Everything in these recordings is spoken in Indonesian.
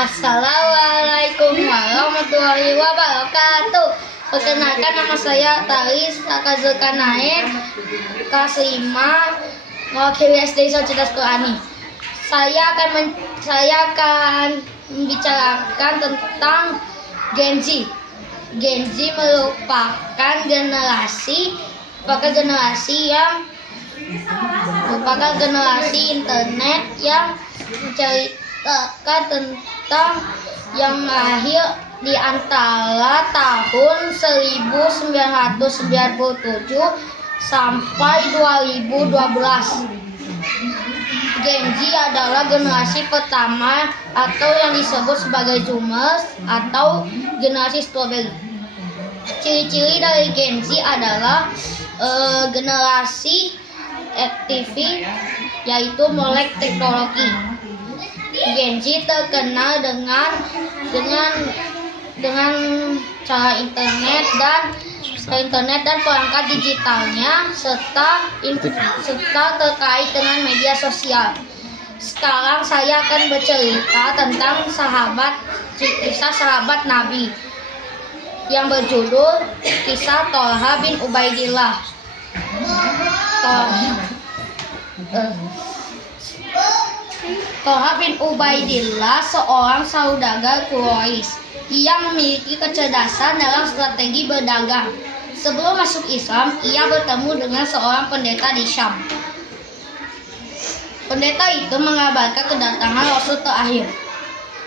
Assalamualaikum warahmatullahi wabarakatuh. Perkenalkan, nama saya Taris Zulkarnain, kelas 5, mewakili SD Societas Qurani. Saya akan membicarakan tentang Gen Z. Gen Z merupakan generasi internet yang menceritakan tentang yang lahir di antara tahun 1997 sampai 2012. Gen Z adalah generasi pertama atau yang disebut sebagai Zoomers atau generasi strawberry. Ciri-ciri dari Gen Z adalah generasi aktivis, yaitu melek teknologi. Gen Z terkenal dengan cara internet dan perangkat digitalnya serta terkait dengan media sosial. Sekarang saya akan bercerita tentang kisah sahabat Nabi yang berjudul Kisah Thalha bin Ubaidillah. Thalha bin Ubaidillah seorang saudagar Quraisy. Ia memiliki kecerdasan dalam strategi berdagang. Sebelum masuk Islam, ia bertemu dengan seorang pendeta di Syam. Pendeta itu mengabarkan kedatangan Rasul terakhir.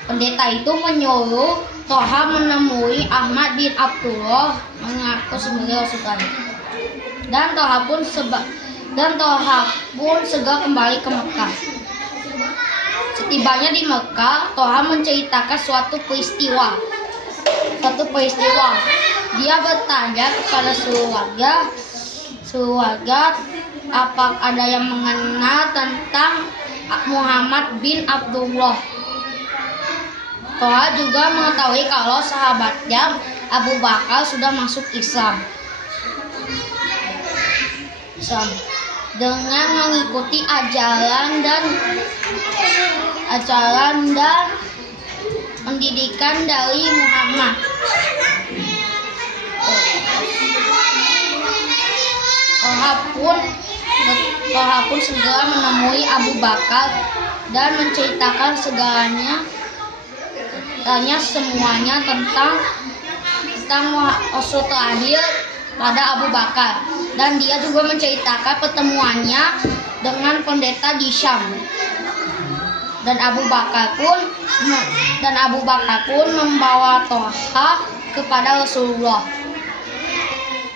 Pendeta itu menyuruh Thalha menemui Ahmad bin Abdullah mengaku sebagai Rasul terakhir. Dan Thalha pun segera kembali ke Mekah. Setibanya di Mekah, Thalha menceritakan suatu peristiwa. Dia bertanya kepada seluruh warga, apa ada yang mengenal tentang Muhammad bin Abdullah. Thalha juga mengetahui kalau sahabatnya Abu Bakar sudah masuk Islam. Dengan mengikuti ajaran dan pendidikan dari Muhammad. Thalha pun segera menemui Abu Bakar dan menceritakan semuanya tentang Rasul terakhir pada Abu Bakar, dan dia juga menceritakan pertemuannya dengan pendeta di Syam. Dan Abu Bakar pun membawa Thalha kepada Rasulullah.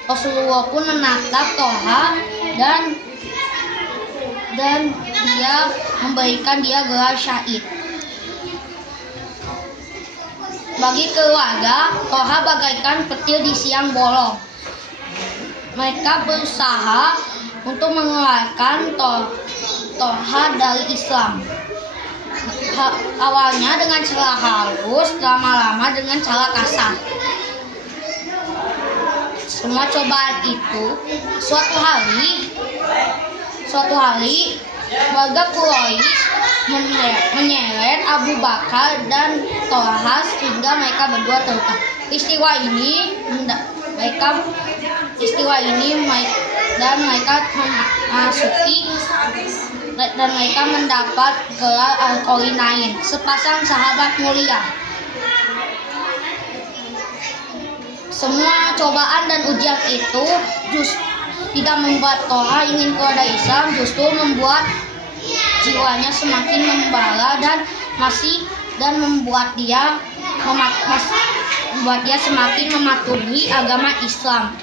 Rasulullah pun menatap Thalha dan dia memberikan dia gelar syahid. Bagi keluarga, Thalha bagaikan petir di siang bolong. Mereka berusaha untuk mengeluarkan Thalha dari Islam. Awalnya dengan cara halus, lama-lama dengan cara kasar. Semua cobaan itu, suatu hari warga Quraisy menyeret Abu Bakar dan Thalha sehingga mereka berdua terluka. Peristiwa ini mereka mendapat gelar Al-Qarinain, sepasang sahabat mulia. Semua cobaan dan ujian itu tidak membuat Thalha ingin keluar dari Islam, justru membuat jiwanya semakin membara dan membuat dia semakin mematuhi agama Islam.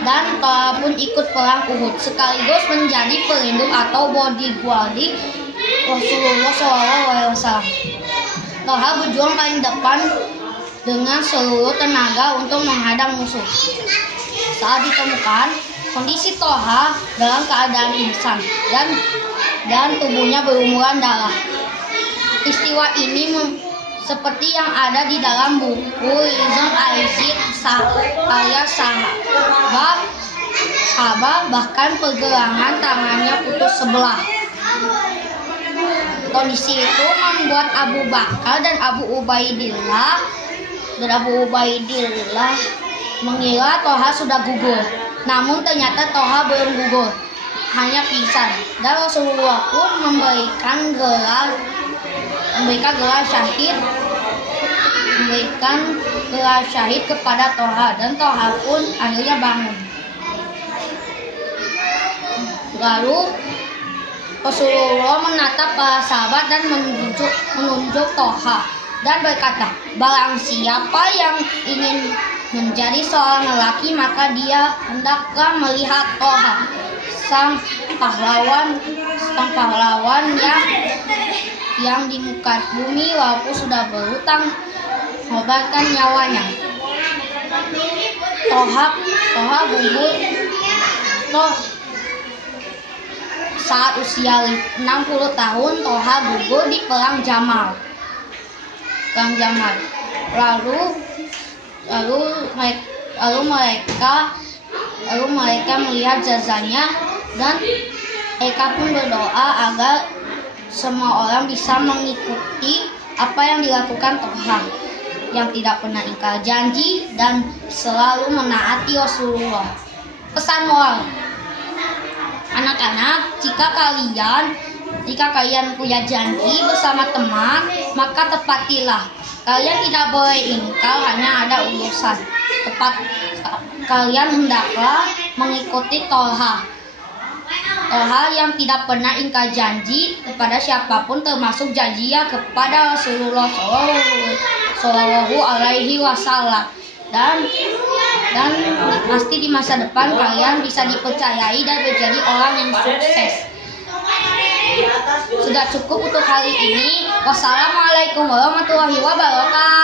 Dan Thalha pun ikut perang Uhud sekaligus menjadi pelindung atau bodyguard Rasulullah SAW. Thalha berjuang paling depan dengan seluruh tenaga untuk menghadang musuh. Saat ditemukan, kondisi Thalha dalam keadaan pingsan dan tubuhnya berlumuran darah. Peristiwa ini seperti yang ada di dalam buku Rizal Aizid alias sahabat, bahkan pergelangan tangannya putus sebelah. Kondisi itu membuat Abu Bakar dan Abu Ubaidillah mengira Tolha sudah gugur. Namun ternyata Tolha belum gugur, hanya pingsan. Dan Rasulullah pun memberikan gelar syahid kepada Tolha, dan Tolha pun akhirnya bangun. Lalu Rasulullah menatap para sahabat dan menunjuk Tolha dan berkata, barang siapa yang ingin menjadi seorang lelaki, maka dia hendaklah melihat Tolha, sang pahlawan yang di muka bumi walaupun sudah berhutang mengorbankan nyawanya. Tolha gugur saat usia 60 tahun. Tolha gugur di perang Jamal. Lalu mereka melihat jenazahnya, dan mereka pun berdoa agar semua orang bisa mengikuti apa yang dilakukan Tolha, yang tidak pernah ingkar janji dan selalu menaati Rasulullah. Pesan moral, anak-anak, jika kalian punya janji bersama teman, maka tepatilah. Kalian tidak boleh ingkar hanya ada urusan. Kalian hendaklah mengikuti Tolha yang tidak pernah ingkar janji kepada siapapun, termasuk janjinya kepada Rasulullah Shallallahu Alaihi Wasallam. Dan pasti di masa depan kalian bisa dipercayai dan menjadi orang yang sukses. Sudah cukup untuk hari ini. Wassalamualaikum warahmatullahi wabarakatuh.